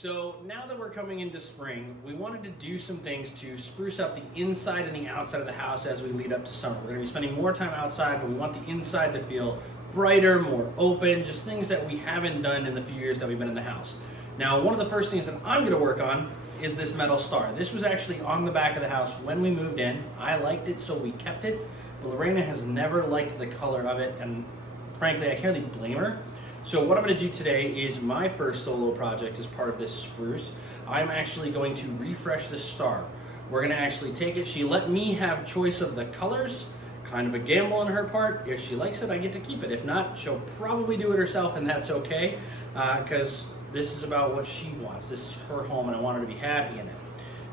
So now that we're coming into spring, we wanted to do some things to spruce up the inside and the outside of the house as we lead up to summer. We're going to be spending more time outside, but we want the inside to feel brighter, more open, just things that we haven't done in the few years that we've been in the house. Now, one of the first things that I'm going to work on is this metal star. This was actually on the back of the house when we moved in. I liked it, so we kept it, but Lorena has never liked the color of it, and frankly, I can't really blame her. So what I'm going to do today is my first solo project as part of this spruce. I'm actually going to refresh this star. We're going to actually take it. She let me have choice of the colors, kind of a gamble on her part. If she likes it, I get to keep it. If not, she'll probably do it herself, and that's okay, because this is about what she wants. This is her home, and I want her to be happy in it.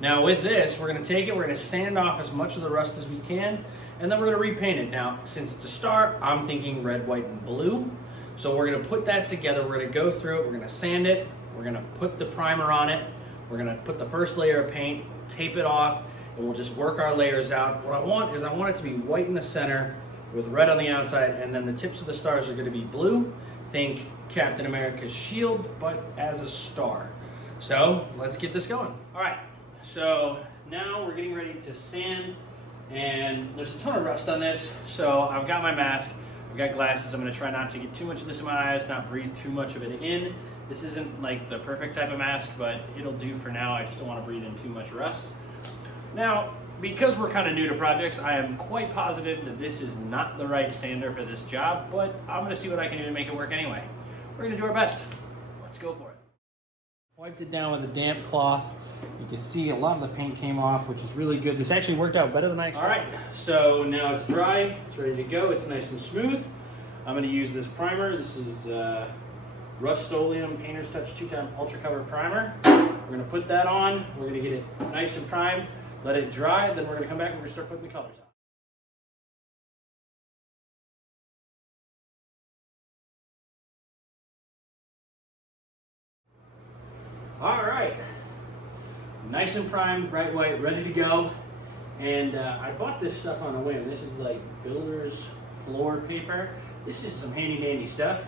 Now with this, we're going to take it, we're going to sand off as much of the rust as we can, and then we're going to repaint it. Now, since it's a star, I'm thinking red, white, and blue. So we're going to put that together, we're going to go through it, we're going to sand it, we're going to put the primer on it, we're going to put the first layer of paint, tape it off, and we'll just work our layers out. What I want is I want it to be white in the center with red on the outside, and then the tips of the stars are going to be blue. Think Captain America's shield, but as a star. So let's get this going. All right, so now we're getting ready to sand, and there's a ton of rust on this, so I've got my mask. I've got glasses. I'm going to try not to get too much of this in my eyes, not breathe too much of it in. This isn't like the perfect type of mask, but it'll do for now. I just don't want to breathe in too much rust. Now, because we're kind of new to projects, I am quite positive that this is not the right sander for this job, but I'm going to see what I can do to make it work anyway. We're going to do our best. Let's go for it. Wiped it down with a damp cloth. You can see a lot of the paint came off, which is really good. This actually worked out better than I expected. All right, so now it's dry. It's ready to go. It's nice and smooth. I'm going to use this primer. This is Rust-Oleum Painter's Touch 2-Time Ultra Cover Primer. We're going to put that on. We're going to get it nice and primed, let it dry, then we're going to come back and we're going to start putting the colors on. All right. Nice and primed, bright white, ready to go. And I bought this stuff on a whim. This is like builder's floor paper. This is some handy dandy stuff.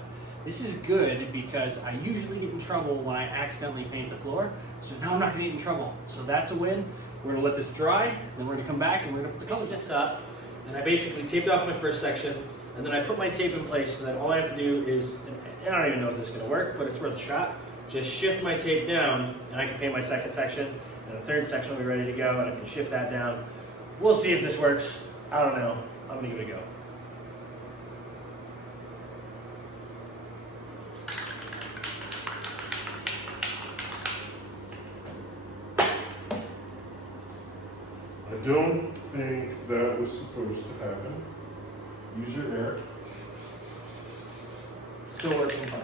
This is good because I usually get in trouble when I accidentally paint the floor. So now I'm not gonna get in trouble. So that's a win. We're gonna let this dry, then we're gonna come back and we're gonna put the colors this up. And I basically taped off my first section, and then I put my tape in place so that all I have to do is, and I don't even know if this is gonna work, but it's worth a shot. Just shift my tape down and I can paint my second section, and the third section will be ready to go, and I can shift that down. We'll see if this works. I don't know. I'm gonna give it a go. I don't think that was supposed to happen. Use your air. Still working fine.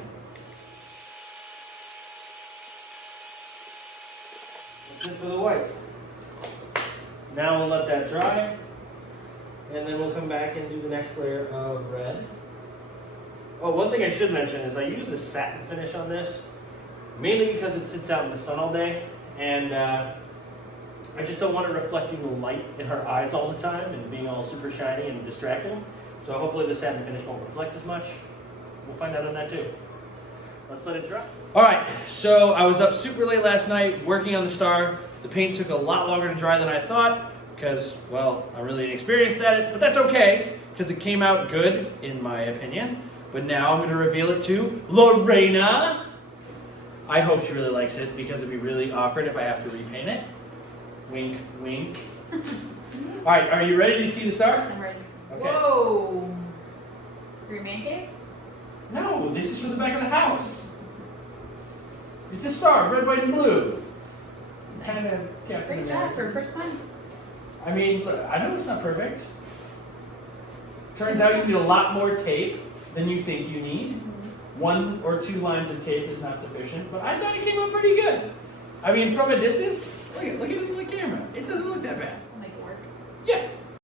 That's it for the white. Now we'll let that dry, and then we'll come back and do the next layer of red. Oh, one thing I should mention is I use the satin finish on this, mainly because it sits out in the sun all day, and I just don't want it reflecting the light in her eyes all the time and being all super shiny and distracting. So hopefully the satin finish won't reflect as much. We'll find out on that too. Let's let it dry. All right, so I was up super late last night working on the star. The paint took a lot longer to dry than I thought because, well, I'm really inexperienced at it, but that's okay because it came out good in my opinion. But now I'm gonna reveal it to Lorena. I hope she really likes it because it'd be really awkward if I have to repaint it. Wink, wink. All right, are you ready to see the star? I'm ready. Okay. Whoa! Remake it? No, this is for the back of the house. It's a star, red, white, and blue. Nice. Kind of Captain Great job America. for first time. I mean, look, I know it's not perfect. Turns out you need a lot more tape than you think you need. 1 or 2 lines of tape is not sufficient, but I thought it came out pretty good. I mean, from a distance, look at it on the camera. It doesn't look that bad. I'll make it work. Yeah.